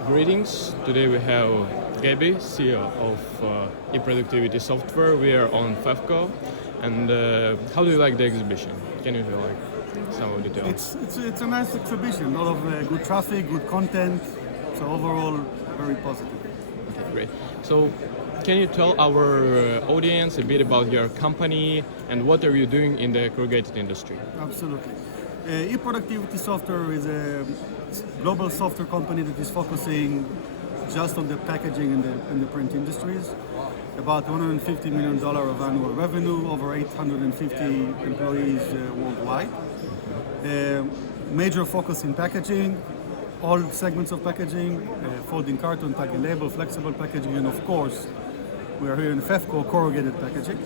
Greetings. Today we have Gabi, CEO of eProductivity software. We are on FEFCO. And how do you like the exhibition? Can you tell some of the details? It's a nice exhibition. A lot of good traffic, good content. So overall, very positive. Okay, great. So can you tell our audience a bit about your company and what are you doing in the corrugated industry? Absolutely. eProductivity software is a global software company that is focusing just on the packaging and the print industries. About $150 million of annual revenue, over 850 employees worldwide. Major focus in packaging, all segments of packaging, folding carton, tag and label, flexible packaging, and of course, we are here in FEFCO, corrugated packaging.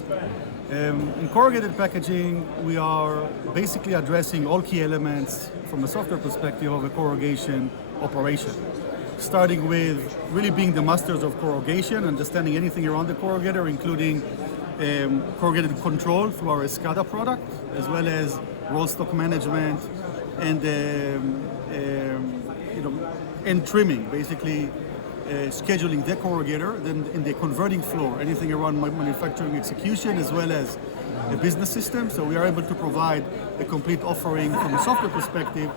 In corrugated packaging, we are basically addressing all key elements from a software perspective of a corrugation operation. Starting with really being the masters of corrugation, understanding anything around the corrugator, including corrugated control through our SCADA product, as well as roll stock management and and trimming, basically scheduling the corrugator, then in the converting floor, anything around manufacturing execution, as well as a business system. So we are able to provide a complete offering from a software perspective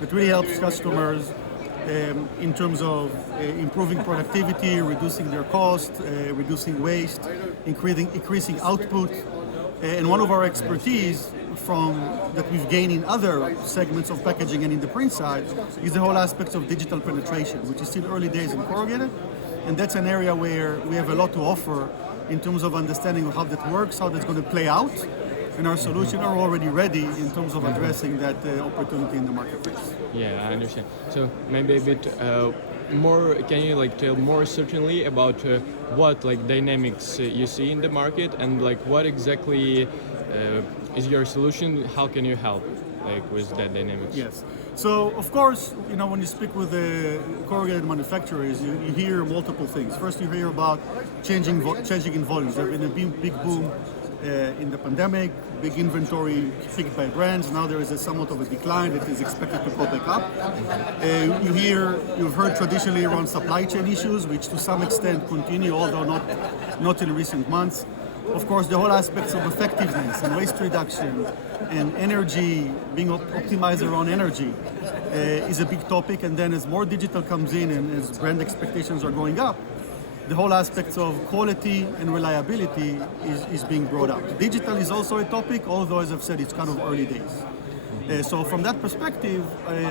that really helps customers in terms of improving productivity, reducing their cost, reducing waste, increasing output. And one of our expertise that we've gained in other segments of packaging and in the print side is the whole aspect of digital penetration, which is still early days in corrugated. And that's an area where we have a lot to offer in terms of understanding of how that works, how that's going to play out. And our solutions are already ready in terms of addressing that opportunity in the marketplace. Yeah, I understand. So maybe a bit more, can you tell more certainly about what dynamics you see in the market and what exactly is your solution? How can you help with that dynamics? Yes. So of course, when you speak with the corrugated manufacturers, you hear multiple things. First, you hear about changing in volumes. There's been a big boom in the pandemic, big inventory picked by brands. Now there is somewhat of a decline that is expected to go back up. You've heard traditionally around supply chain issues, which to some extent continue, although not in recent months. Of course, the whole aspects of effectiveness and waste reduction and energy, being optimized around energy is a big topic. And then as more digital comes in and as brand expectations are going up, the whole aspects of quality and reliability is being brought up. Digital is also a topic, although as I've said, it's kind of early days. So from that perspective,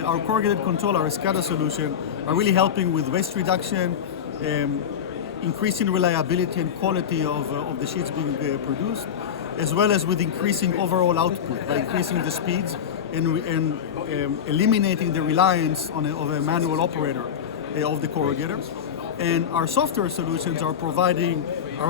our corrugated control, our SCADA solution, are really helping with waste reduction, increasing reliability and quality of the sheets being produced, as well as with increasing overall output by increasing the speeds and eliminating the reliance on a manual operator of the corrugator. And our software solutions are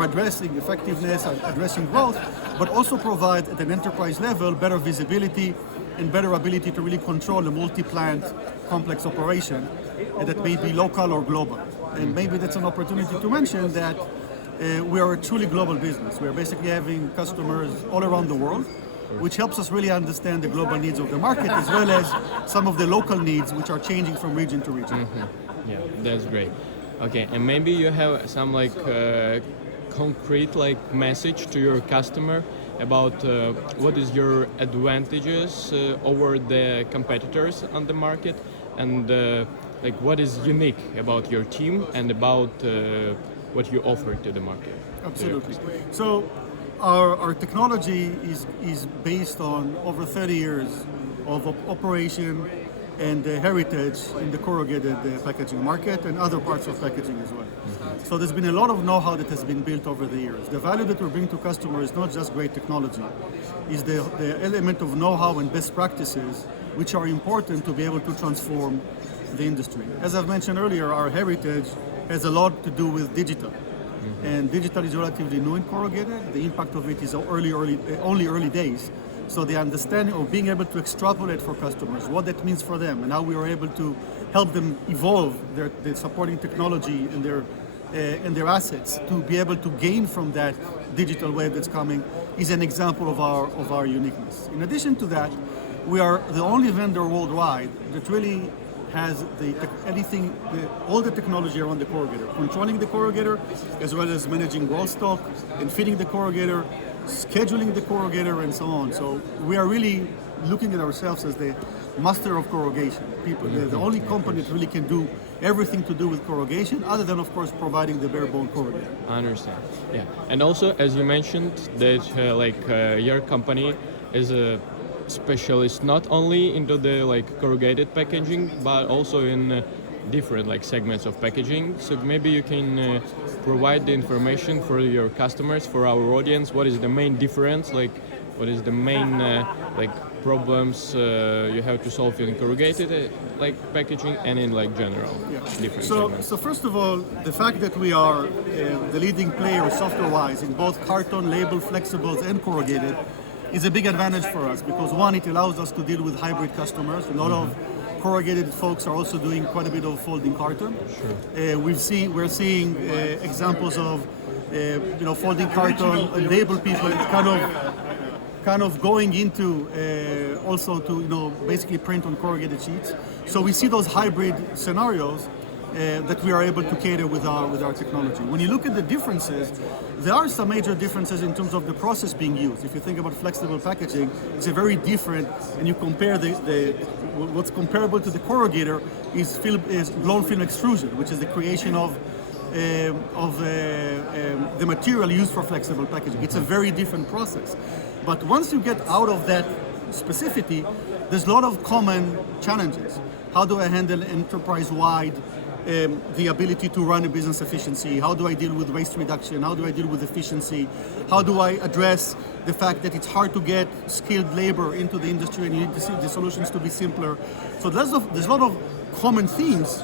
addressing effectiveness, addressing growth, but also provide at an enterprise level better visibility and better ability to really control a multi-plant complex operation that may be local or global. And maybe that's an opportunity to mention that we are a truly global business. We are basically having customers all around the world, which helps us really understand the global needs of the market, as well as some of the local needs, which are changing from region to region. Yeah, that's great. Okay, and maybe you have some concrete message to your customer about what is your advantages over the competitors on the market, and what is unique about your team and about what you offer to the market. Absolutely. So our technology is based on over 30 years of operation and heritage in the corrugated packaging market and other parts of packaging as well. So there's been a lot of know-how that has been built over the years. The value that we bring to customers is not just great technology, is the element of know-how and best practices which are important to be able to transform the industry. As I've mentioned earlier, our heritage has a lot to do with digital. And digital is relatively new in corrugated. The impact of it is only early days. So the understanding of being able to extrapolate for customers, what that means for them, and how we are able to help them evolve their supporting technology and their assets to be able to gain from that digital wave that's coming is an example of our uniqueness. In addition to that, we are the only vendor worldwide that really has all the technology around the corrugator, controlling the corrugator, as well as managing roll stock and feeding the corrugator, scheduling the corrugator, and so on. So we are really looking at ourselves as the master of corrugation. The only company that really can do everything to do with corrugation, other than, of course, providing the bare bone corrugator. I understand. Yeah, and also, as you mentioned, that your company is a specialist not only into the corrugated packaging, but also in different segments of packaging. So maybe you can provide the information for your customers, for our audience. What is the main difference? What is the main problems you have to solve in corrugated packaging and in general different segments? So first of all, the fact that we are the leading player software-wise in both carton, label, flexibles, and corrugated is a big advantage for us because one, it allows us to deal with hybrid customers. A lot of corrugated folks are also doing quite a bit of folding carton. Sure. We're seeing examples of folding carton, label people. It's kind of going into also to basically print on corrugated sheets. So we see those hybrid scenarios that we are able to cater with our technology. When you look at the differences, there are some major differences in terms of the process being used. If you think about flexible packaging, it's a very different, and you compare what's comparable to the corrugator is blown film extrusion, which is the creation of the material used for flexible packaging. It's a very different process. But once you get out of that specificity, there's a lot of common challenges. How do I handle enterprise-wide the ability to run a business efficiency? How do I deal with waste reduction? How do I deal with efficiency? How do I address the fact that it's hard to get skilled labor into the industry and you need the solutions to be simpler? So there's a lot of common themes,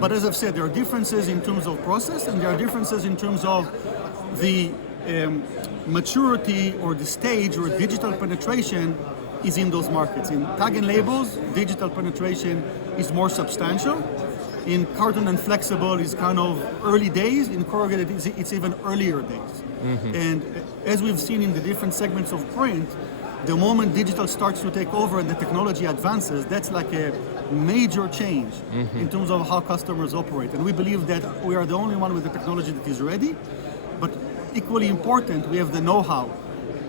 but as I've said, there are differences in terms of process and there are differences in terms of the maturity or the stage or digital penetration is in those markets. In tag and labels, digital penetration is more substantial. In carton and flexible is kind of early days. In corrugated, it's even earlier days. And as we've seen in the different segments of print, the moment digital starts to take over and the technology advances, that's like a major change in terms of how customers operate. And we believe that we are the only one with the technology that is ready, but equally important, we have the know-how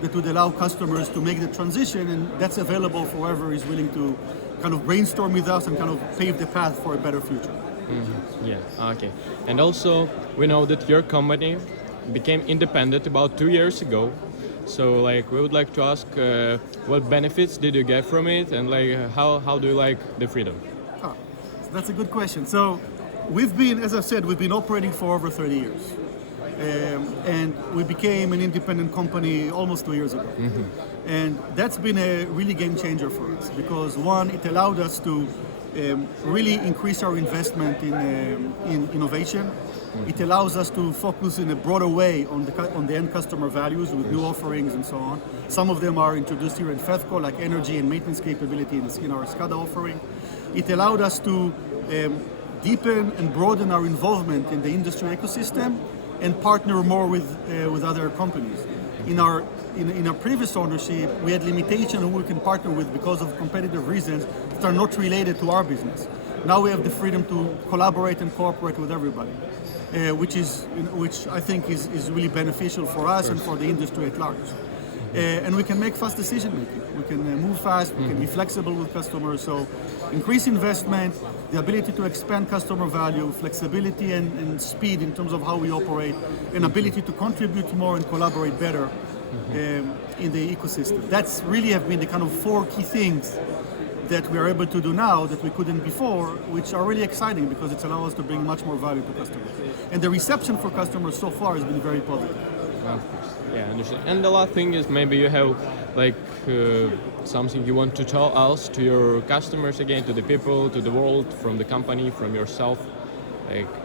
that would allow customers to make the transition, and that's available for whoever is willing to kind of brainstorm with us and kind of pave the path for a better future. Yeah, okay. And also, we know that your company became independent about 2 years ago. So, we would like to ask, what benefits did you get from it, and how do you like the freedom? So that's a good question. So, we've been, as I've said, we've been operating for over 30 years. And we became an independent company almost 2 years ago. And that's been a really game changer for us because one, it allowed us to really increase our investment in innovation. It allows us to focus in a broader way on the end customer values with new offerings and so on. Some of them are introduced here in FEFCO, like energy and maintenance capability in our SCADA offering. It allowed us to deepen and broaden our involvement in the industry ecosystem and partner more with other companies. In our previous ownership, we had limitation on who we can partner with because of competitive reasons that are not related to our business. Now we have the freedom to collaborate and cooperate with everybody, which I think is really beneficial for us and for the industry at large. And we can make fast decision making. We can move fast, we can be flexible with customers. So increase investment, the ability to expand customer value, flexibility and speed in terms of how we operate, and ability to contribute more and collaborate better in the ecosystem. That's really have been the kind of 4 key things that we are able to do now that we couldn't before, which are really exciting because it's allowed us to bring much more value to customers. And the reception for customers so far has been very positive. Of course. Yeah, I understand. And the last thing is maybe you have something you want to tell us to your customers again, to the people, to the world, from the company, from yourself,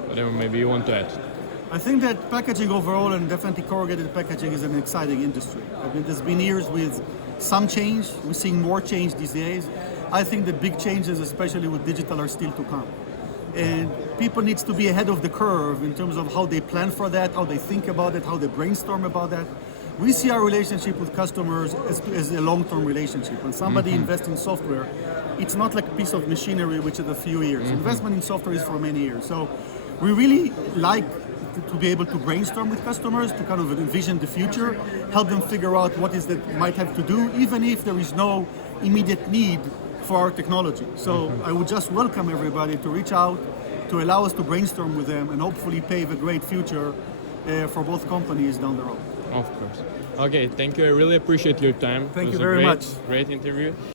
whatever maybe you want to add. I think that packaging overall, and definitely corrugated packaging, is an exciting industry. I mean, there's been years with some change. We're seeing more change these days. I think the big changes, especially with digital, are still to come. And people need to be ahead of the curve in terms of how they plan for that, how they think about it, how they brainstorm about that. We see our relationship with customers as a long-term relationship. When somebody invests in software, it's not like a piece of machinery which is a few years. Investment in software is for many years. So we really like to be able to brainstorm with customers, to kind of envision the future, help them figure out what is that might have to do, even if there is no immediate need for our technology. So I would just welcome everybody to reach out, to allow us to brainstorm with them and hopefully pave a great future for both companies down the road. Of course. Okay, thank you. I really appreciate your time. Thank It was you very a much. great interview.